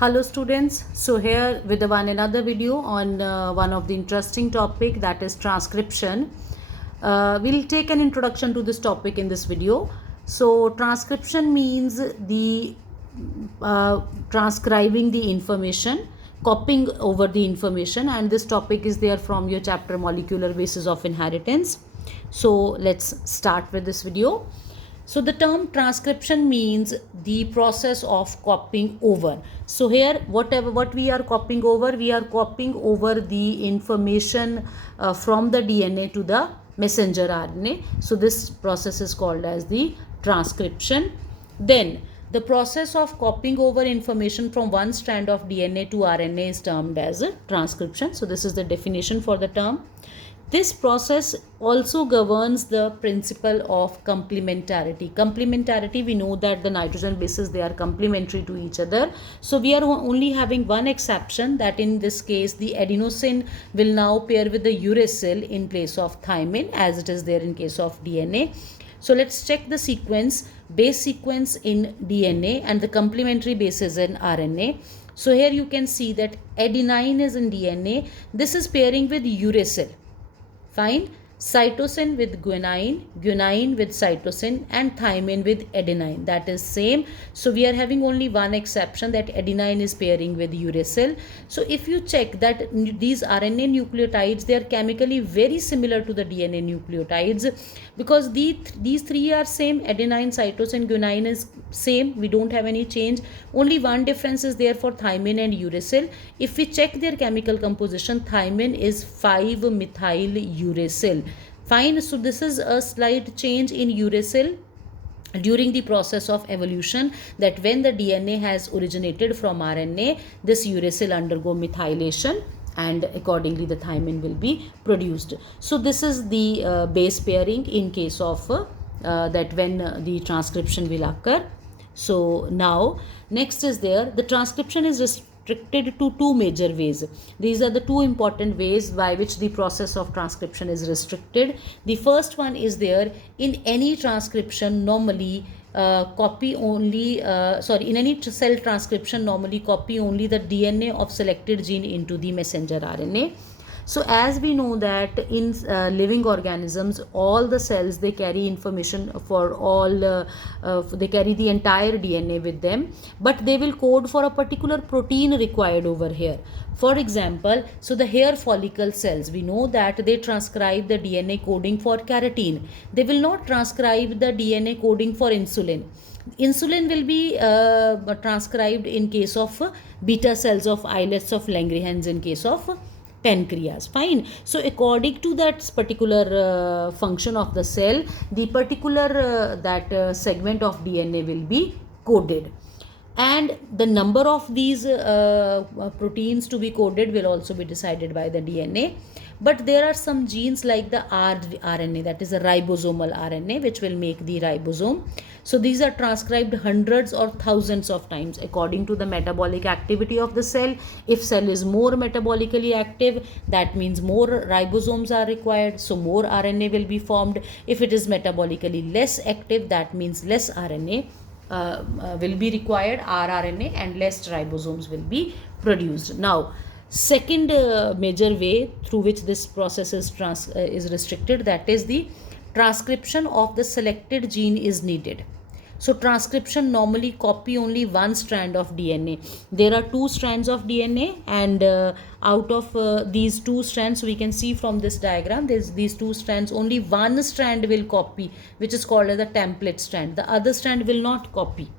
Hello students, so here with another video on one of the interesting topic, that is transcription. We'll take an introduction to this topic in this video. So transcription means the transcribing the information, copying over the information, and this topic is there from your chapter Molecular Basis of Inheritance. So let's start with this video. So the term transcription means the process of copying over. So here what we are copying over, we are copying over the information from the DNA to the messenger RNA. So this process is called as the transcription. Then the process of copying over information from one strand of DNA to RNA is termed as a transcription. So this is the definition for the term. This process also governs the principle of complementarity. Complementarity, we know that the nitrogen bases, they are complementary to each other. So we are only having one exception, that in this case the adenosine will now pair with the uracil in place of thymine, as it is there in case of DNA. So let's check the sequence, base sequence in DNA and the complementary bases in RNA. So here you can see that adenine is in DNA. This is pairing with uracil. Fine. Cytosine with guanine, guanine with cytosine, and thymine with adenine. That is same. So we are having only one exception, that adenine is pairing with uracil. So if you check that these RNA nucleotides, they are chemically very similar to the DNA nucleotides, because these three are same. Adenine, cytosine, guanine is same. We don't have any change. Only one difference is there for thymine and uracil. If we check their chemical composition, thymine is 5-methyl uracil. Fine. So this is a slight change in uracil during the process of evolution, that when the DNA has originated from RNA, this uracil undergo methylation and accordingly the thymine will be produced. So this is the base pairing in case of that when the transcription will occur. So now next is there, the transcription is restricted to two major ways. These are the two important ways by which the process of transcription is restricted. The first one is there, in any transcription normally in any cell transcription normally copy only the DNA of selected gene into the messenger RNA. So as we know that in living organisms, all the cells, they carry information for all, they carry the entire DNA with them, but they will code for a particular protein required over here. For example, so the hair follicle cells, we know that they transcribe the DNA coding for keratin. They will not transcribe the DNA coding for insulin. Insulin will be transcribed in case of beta cells of islets of Langerhans in case of pancreas. Fine. So according to that particular function of the cell, the particular segment of DNA will be coded, and the number of these proteins to be coded will also be decided by the DNA. But there are some genes like the rRNA, that is a ribosomal RNA, which will make the ribosome. So these are transcribed hundreds or thousands of times according to the metabolic activity of the cell. If cell is more metabolically active, that means more ribosomes are required, so more RNA will be formed. If it is metabolically less active, that means less RNA will be required, rRNA, and less ribosomes will be produced. Now second major way through which this process is restricted, that is the transcription of the selected gene is needed. So transcription normally copy only one strand of DNA. There are two strands of DNA, and out of these two strands, we can see from this diagram, there's these two strands, only one strand will copy, which is called as the template strand. The other strand will not copy.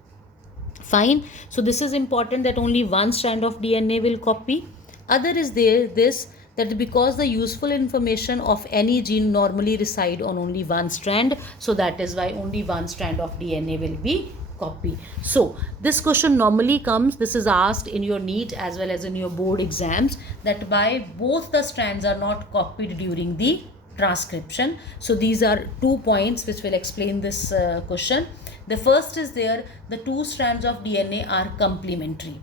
Fine. So this is important, that only one strand of DNA will copy. Other is there this, that because the useful information of any gene normally reside on only one strand, so that is why only one strand of DNA will be copied. So this question normally comes, this is asked in your NEET as well as in your board exams, that why both the strands are not copied during the transcription. So these are 2 points which will explain this question. The first is there, the two strands of DNA are complementary.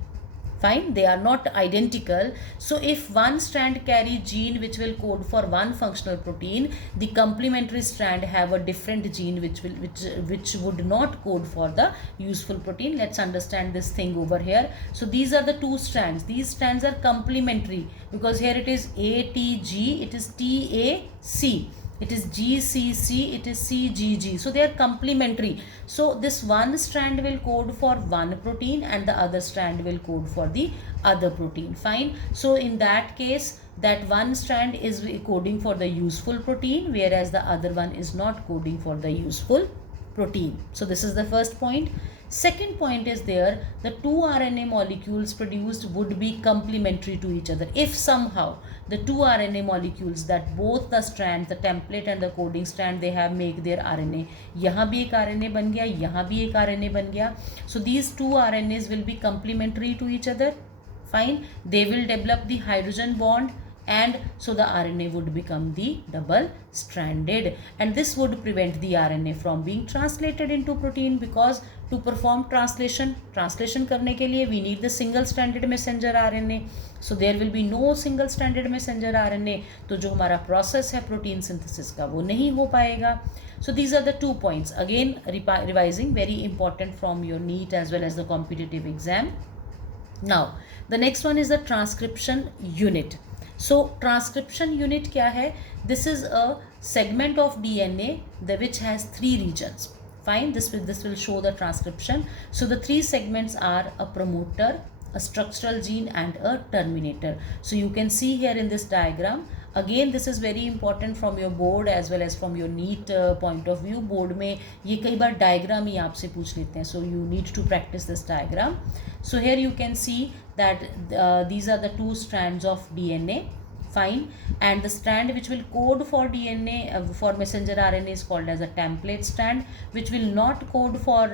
Fine, they are not identical. So if one strand carry gene which will code for one functional protein, the complementary strand have a different gene which would not code for the useful protein. Let's understand this thing over here. So these are the two strands. These strands are complementary because here it is ATG, it is TAC, it is GCC, it is CGG. So they are complementary. So this one strand will code for one protein and the other strand will code for the other protein. Fine. So in that case, that one strand is coding for the useful protein, whereas the other one is not coding for the useful protein. So this is the first point. Second point is there, the two RNA molecules produced would be complementary to each other. If somehow the two RNA molecules that both the strands, the template and the coding strand, they have make their RNA, यहाँ भी एक RNA बन गया, यहाँ भी एक RNA बन गया. So these two RNAs will be complementary to each other. Fine. They will develop the hydrogen bond, and so the RNA would become the double stranded, and this would prevent the RNA from being translated into protein, because to perform translation करने के लिए we need the single stranded messenger RNA. So there will be no single stranded messenger RNA, तो जो हमारा process है protein synthesis का वो नहीं हो पाएगा. So these are the 2 points, again revising, very important from your NEET as well as the competitive exam. Now the next one is the transcription unit. So transcription unit क्या है? This is a segment of DNA which has 3 regions. Fine, this will show the transcription. So the 3 segments are a promoter, a structural gene and a terminator. So you can see here in this diagram. Again, this is very important from your board as well as from your NEET point of view. Board में ये कई बार diagram ही आपसे पूछ लेते हैं. So you need to practice this diagram. So here you can see that these are the 2 strands of DNA. Fine, and the strand which will code for DNA for messenger RNA is called as a template strand, which will not code for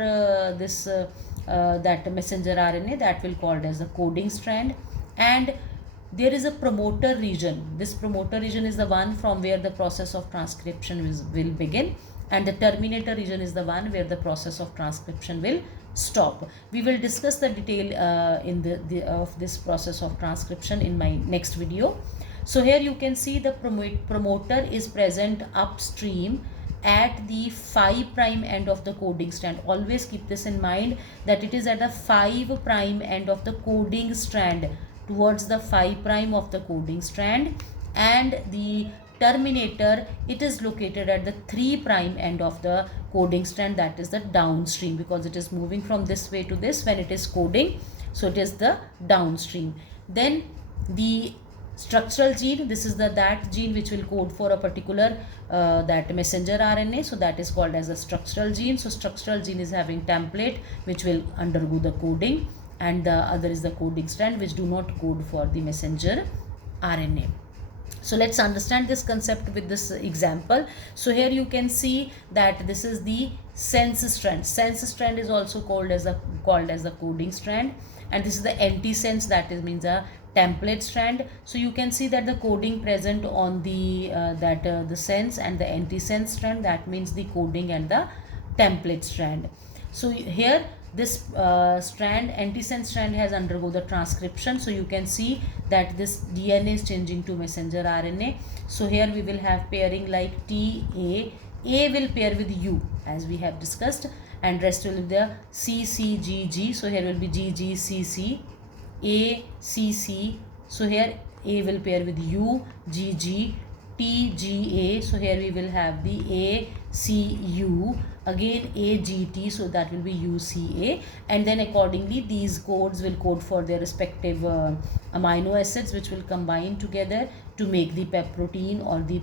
that messenger RNA, that will called as a coding strand. And there is a promoter region. This promoter region is the one from where the process of transcription will begin, and the terminator region is the one where the process of transcription will stop. We will discuss the detail of this process of transcription in my next video. So here you can see the promoter is present upstream at the 5' end of the coding strand. Always keep this in mind that it is at the 5' end of the coding strand, towards the 5' of the coding strand, and the terminator, it is located at the 3' end of the coding strand, that is the downstream, because it is moving from this way to this when it is coding. So it is the downstream. Then the structural gene, this is that gene which will code for a particular that messenger RNA, so that is called as a structural gene. So structural gene is having template which will undergo the coding, and the other is the coding strand which do not code for the messenger RNA. So let's understand this concept with this example. So here you can see that this is the sense strand. Sense strand is also called as the coding strand, and this is the antisense, that is means a template strand. So you can see that the coding present on the the sense and the antisense strand, that means the coding and the template strand. So here this strand, antisense strand, has undergo the transcription. So you can see that this DNA is changing to messenger RNA. So here we will have pairing like TA. A will pair with U as we have discussed, and rest will be the CCGG. So here will be GGCC, ACC. So here A will pair with U, GG, TGA. So here we will have the ACU, again AGT, so that will be UCA, and then accordingly these codes will code for their respective amino acids, which will combine together to make the pep protein or the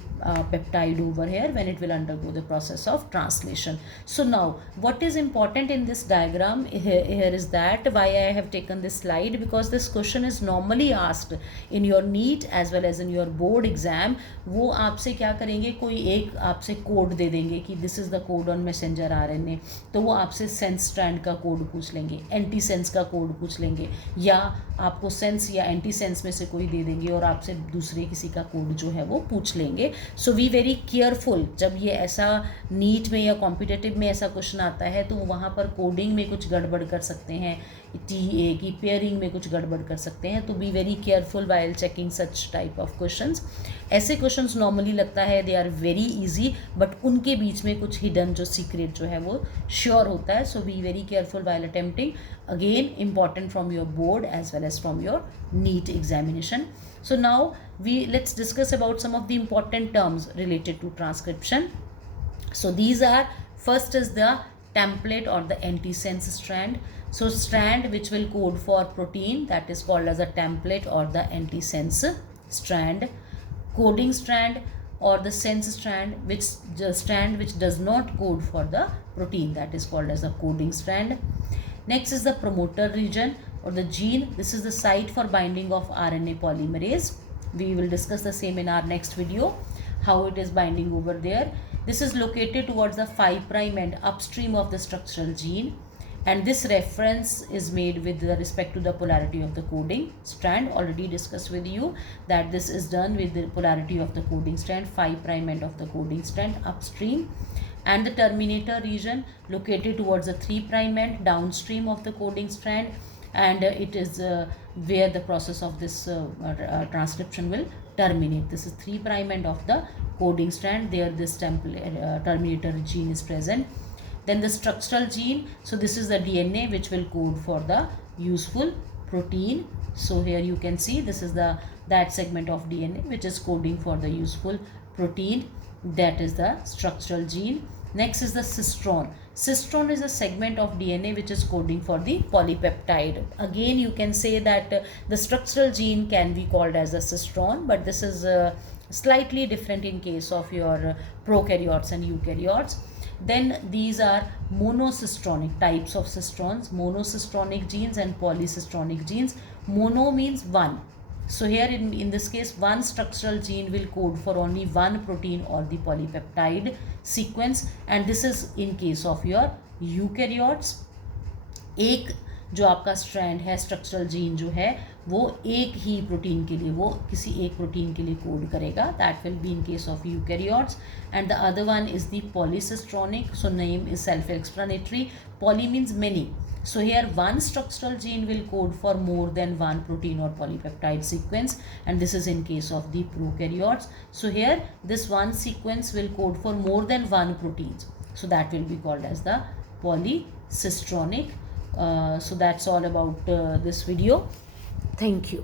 peptide over here when it will undergo the process of translation. So now what is important in this diagram here is that why I have taken this slide, because this question is normally asked in your NEET as well as in your board exam. वो आपसे क्या करेंगे, कोई एक आपसे code दे देंगे कि this is the code on messenger RNA, तो वो आपसे सेंस स्ट्रैंड का कोड पूछ लेंगे, एंटी सेंस का कोड पूछ लेंगे, या आपको सेंस या एंटी सेंस में से कोई दे देंगे और आपसे दूसरे किसी का कोड जो है वो पूछ लेंगे. सो वी वेरी केयरफुल, जब ये ऐसा नीट में या कॉम्पिटिटिव में ऐसा क्वेश्चन आता है तो वहाँ पर कोडिंग में कुछ गड़बड़ कर सकते हैं, TA की पेयरिंग में कुछ गड़बड़ कर सकते हैं. तो be very careful while checking such type of questions. ऐसे क्वेश्चंस नॉर्मली लगता है they are very easy, but उनके बीच में कुछ हिडन जो सीक्रेट जो है वो श्योर होता है. So be very careful while attempting. Again important from your board as well as from your NEET examination. So now let's discuss about some of the important terms related to transcription. So these are, first is the template or the antisense strand. So strand which will code for protein, that is called as a template or the antisense strand. Coding strand or the sense strand, which the strand which does not code for the protein, that is called as a coding strand. Next is the promoter region or the gene. This is the site for binding of RNA polymerase. We will discuss the same in our next video, how it is binding over there. This is located towards the 5' end upstream of the structural gene, and this reference is made with respect to the polarity of the coding strand. Already discussed with you that this is done with the polarity of the coding strand, 5' end of the coding strand upstream. And the terminator region located towards the 3' end downstream of the coding strand, and it is where the process of this transcription will terminate. This is 3' end of the coding strand, there this terminator gene is present. Then the structural gene, so this is the DNA which will code for the useful protein. So here you can see this is that segment of DNA which is coding for the useful protein, that is the structural gene. Next is the cistron. Cistron is a segment of DNA which is coding for the polypeptide. Again you can say that the structural gene can be called as a cistron, but this is slightly different in case of your prokaryotes and eukaryotes. Then these are monocistronic types of cistrons, monocistronic genes and polycistronic genes. Mono means one. So here in this case, one structural gene will code for only one protein or the polypeptide sequence, and this is in case of your eukaryotes. एक जो आपका strand है structural gene जो है वो एक ही protein के लिए, वो किसी एक प्रोटीन के लिए कोड करेगा. That will be in case of eukaryotes. And the other one is the polycistronic. So name is self explanatory. Poly means many. So here one structural gene will code for more than one protein or polypeptide sequence, and this is in case of the prokaryotes. So here this one sequence will code for more than one proteins. So that will be called as the polycistronic. So that's all about this video. Thank you.